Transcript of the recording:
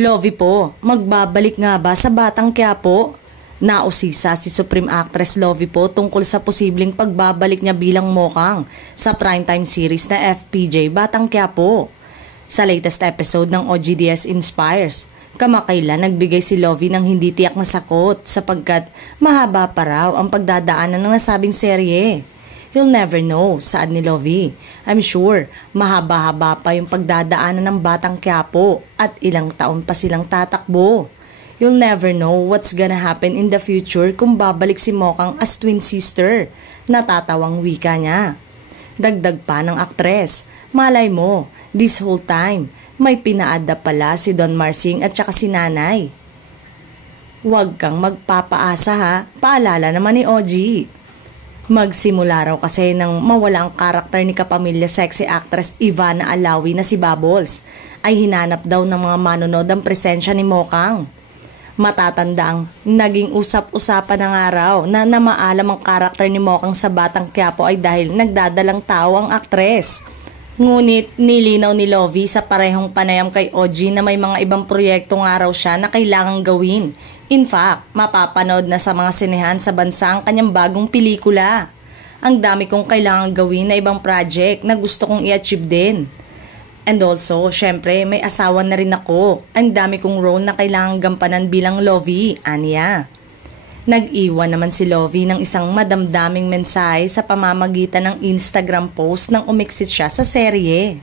Lovie po, magbabalik nga ba sa Batang Quiapo? Nausisa si Supreme Actress Lovie po tungkol sa posibleng pagbabalik niya bilang Mokang sa primetime series na FPJ Batang Quiapo. Sa latest episode ng OGDS Inspires, kamakailan nagbigay si Lovie ng hindi tiyak na sakot sapagkat mahaba pa raw ang pagdadaanan ng nasabing serye. You'll never know, saad ni Lovie. I'm sure, mahaba-haba pa yung pagdadaanan ng Batang Quiapo at ilang taon pa silang tatakbo. You'll never know what's gonna happen in the future kung babalik si Mokang as twin sister. Natatawang wika niya. Dagdag pa ng aktres, malay mo, this whole time, may pinaada pala si Don Marsing at saka si Nanay. Huwag kang magpapaasa ha, paalala naman ni OG. Magsimula raw kasi nang mawala ang karakter ni kapamilya sexy actress Ivana Alawi na si Bubbles, ay hinanap daw ng mga manonood ang presensya ni Mokang. Matatanda ang naging usap-usapan ng araw na namaalam ang karakter ni Mokang sa Batang Quiapo ay dahil nagdadalang tao ang aktres. Ngunit nilinaw ni Lovie sa parehong panayam kay OG na may mga ibang proyekto nga raw siya na kailangang gawin. In fact, mapapanood na sa mga sinehan sa bansa ang kanyang bagong pelikula. Ang dami kong kailangang gawin na ibang project na gusto kong i-achieve din. And also, syempre, may asawa na rin ako. Ang dami kong role na kailangang gampanan bilang Lovie, aniya. Nag-iwan naman si Lovie ng isang madamdaming mensahe sa pamamagitan ng Instagram post nang umiksit siya sa serye.